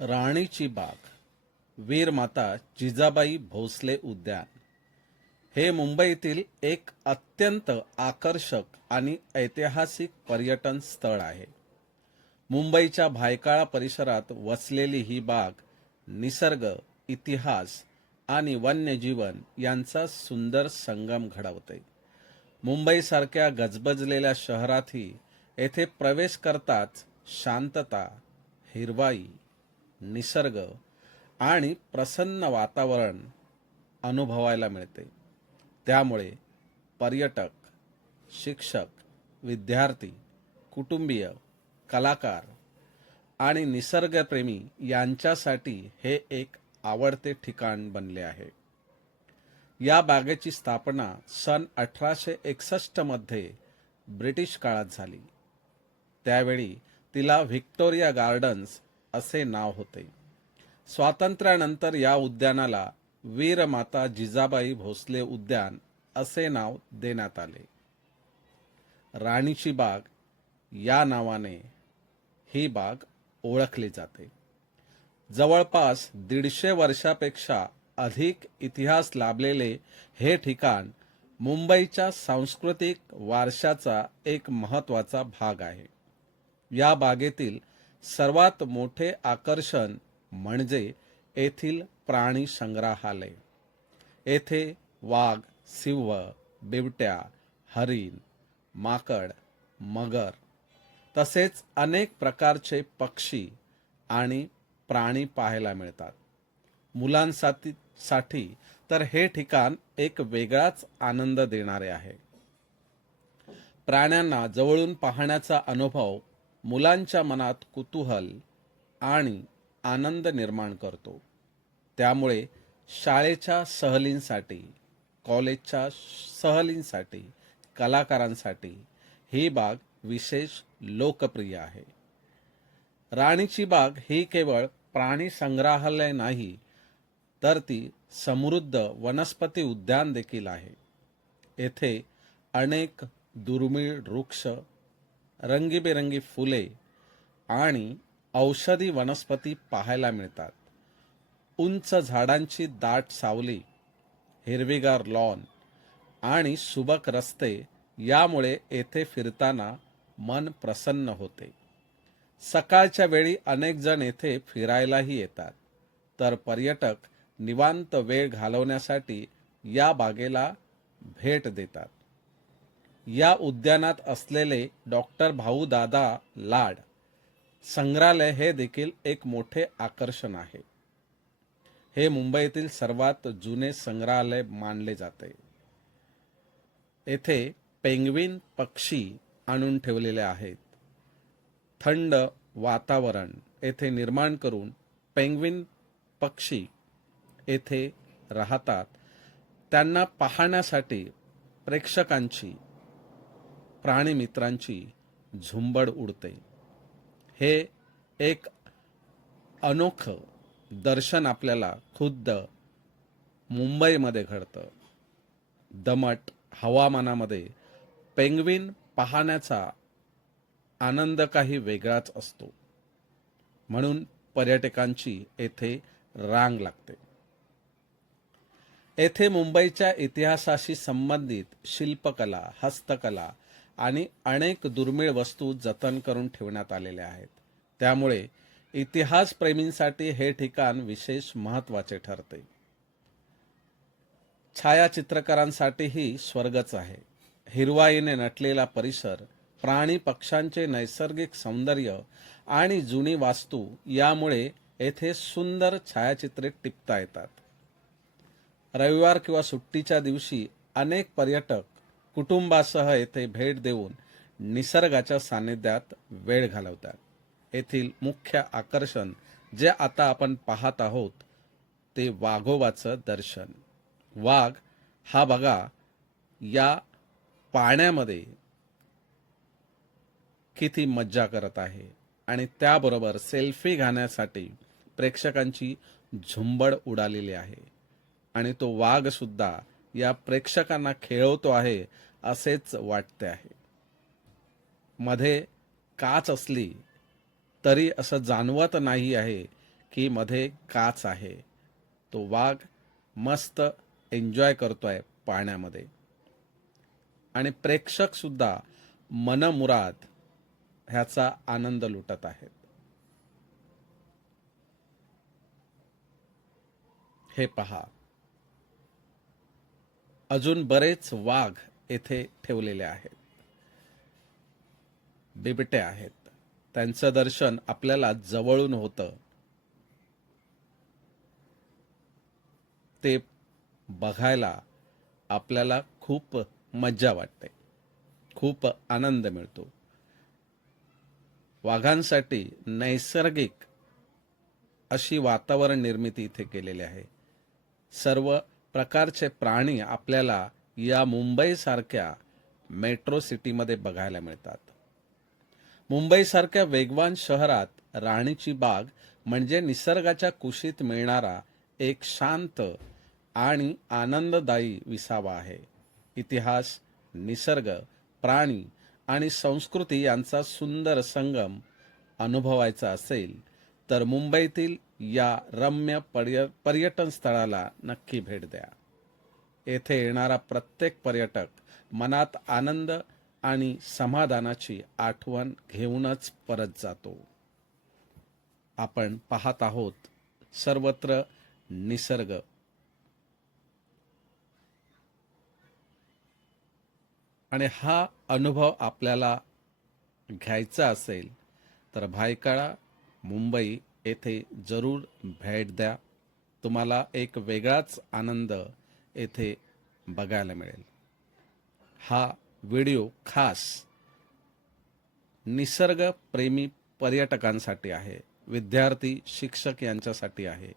राणीची बाग, वीरमाता जिजाबाई भोसले उद्यान हे मुंबईतील एक अत्यंत आकर्षक आणि ऐतिहासिक पर्यटन स्थळ आहे. मुंबईच्या भायखळा परिसरात वसलेली ही बाग निसर्ग, इतिहास आणि वन्यजीवन यांचा सुंदर संगम घडवते. मुंबईसारख्या गजबजलेल्या शहरातही येथे प्रवेश करताच शांतता, हिरवाई, निसर्ग आणि प्रसन्न वातावरण अनुभवायला मिळते. त्यामुळे पर्यटक, शिक्षक, विद्यार्थी, कुटुंबीय, कलाकार आणि निसर्गप्रेमी यांच्यासाठी हे एक आवडते ठिकाण बनले आहे. या बागेची स्थापना सन 1861 मध्ये ब्रिटिश काळात झाली. त्यावेळी तिला व्हिक्टोरिया गार्डन्स असे नाव होते. स्वातंत्र्यानंतर या उद्यानाला वीरमाता जिजाबाई भोसले उद्यान असे नाव देण्यात आले. राणीची बाग या नावाने ही बाग ओळखली जाते. जवळपास 150 वर्षापेक्षा अधिक इतिहास लाभलेले हे ठिकाण मुंबईच्या सांस्कृतिक वारशाचा एक महत्त्वाचा भाग आहे. या बागेतील सर्वात मोठे आकर्षण म्हणजे येथील प्राणी संग्रहालय. येथे वाघ, सिंह, बिबट्या, हरिण, माकड, मगर तसेच अनेक प्रकारचे पक्षी आणि प्राणी पाहायला मिळतात. मुलांसाठी तर हे ठिकाण एक वेगळाच आनंद देणारे आहे. प्राण्यांना जवळून पाहण्याचा अनुभव मुलांच्या मनात कुतूहल आणि आनंद निर्माण करतो. त्यामुळे शाळेच्या सहलींसाठी, कॉलेजच्या सहलींसाठी, कलाकारांसाठी ही बाग विशेष लोकप्रिय आहे. राणीची बाग ही केवळ प्राणी संग्रहालय नाही, तर ती समृद्ध वनस्पती उद्यान देखील आहे. येथे अनेक दुर्मिळ वृक्ष, रंगीबेरंगी फुले आणि औषधी वनस्पती पाहायला मिळतात. उंच झाडांची दाट सावली, हिरवीगार लॉन आणि सुबक रस्ते यामुळे येथे फिरताना मन प्रसन्न होते. सकाळच्या वेळी अनेक जण येथे फिरायलाही येतात, तर पर्यटक निवांत वेळ घालवण्यासाठी या बागेला भेट देतात. या उद्यानात असलेले डॉक्टर भाऊदादा लाड संग्रहालय हे देखील एक मोठे आकर्षण आहे. हे मुंबईतील सर्वात जुने संग्रहालय मानले जाते. येथे पेंग्विन पक्षी आणून ठेवलेले आहेत. थंड वातावरण येथे निर्माण करून पेंग्विन पक्षी येथे राहतात. त्यांना पाहण्यासाठी प्रेक्षकांची, प्राणीमित्रांची झुंबड उडते. हे एक अनोखं दर्शन आपल्याला खुद्द मुंबईमध्ये घडतं. दमट हवामानामध्ये पेंग्विन पाहण्याचा आनंद काही वेगळाच असतो. म्हणून पर्यटकांची येथे रांग लागते. येथे मुंबईच्या इतिहासाशी संबंधित शिल्पकला, हस्तकला आणि अनेक दुर्मिळ वस्तू जतन करून ठेवण्यात आलेल्या आहेत. त्यामुळे इतिहासप्रेमींसाठी हे ठिकाण विशेष महत्त्वाचे ठरते. छायाचित्रकारांसाठीही स्वर्गच आहे. हिरवाईने नटलेला परिसर, प्राणी पक्ष्यांचे नैसर्गिक सौंदर्य आणि जुनी वास्तू यामुळे येथे सुंदर छायाचित्रे टिपता येतात. रविवार किंवा सुट्टीच्या दिवशी अनेक पर्यटक कुटुंबासह येथे भेट देऊन निसर्गाच्या सानिध्यात वेळ घालवतात. येथील मुख्य आकर्षण जे आता आपण पाहत आहोत ते वाघोबाचं दर्शन. वाघ हा बघा या पाण्यामध्ये किती मज्जा करत आहे आणि त्याबरोबर सेल्फी घेण्यासाठी प्रेक्षकांची झुंबड उडालेली आहे. आणि तो वाघ सुद्धा या प्रेक्षकांना खेळवतो आहे असेच वाटते आहे. मध्ये काच असली तरी असं जाणवत नाही आहे की मध्ये काच आहे. तो वाघ मस्त एन्जॉय करतोय पाण्यामध्ये आणि प्रेक्षक सुद्धा मनमुराद ह्याचा आनंद लुटत आहेत. हे पहा, अजून बरेच वाघ येथे ठेवलेले आहेत. बिबटे आहेत. त्यांचं दर्शन आपल्याला जवळून होतं. ते बघायला आपल्याला खूप मज्जा वाटते, खूप आनंद मिळतो. वाघांसाठी नैसर्गिक अशी वातावरण निर्मिती इथे केलेली आहे. सर्व प्रकारचे प्राणी आपल्याला या मुंबईसारख्या मेट्रो सिटीमध्ये बघायला मिळतात. मुंबईसारख्या वेगवान शहरात राणीची बाग म्हणजे निसर्गाच्या कुशीत मिळणारा एक शांत आणि आनंददायी विसावा आहे. इतिहास, निसर्ग, प्राणी आणि संस्कृती यांचा सुंदर संगम अनुभवायचा असेल तर मुंबईतील या रम्य पर्यटन स्थळाला नक्की भेट द्या. येथे येणारा प्रत्येक पर्यटक मनात आनंद आणि समाधानाची आठवण घेऊनच परत जातो. आपण पाहत आहोत सर्वत्र निसर्ग. आणि हा अनुभव आपल्याला घ्यायचा असेल तर भायखळा मुंबई येथे जरूर भेट द्या. तुम्हाला एक वेगळाच आनंद येथे बघायला मिळेल. हा व्हिडिओ खास निसर्गप्रेमी पर्यटकांसाठी आहे, विद्यार्थी, शिक्षक यांच्यासाठी आहे.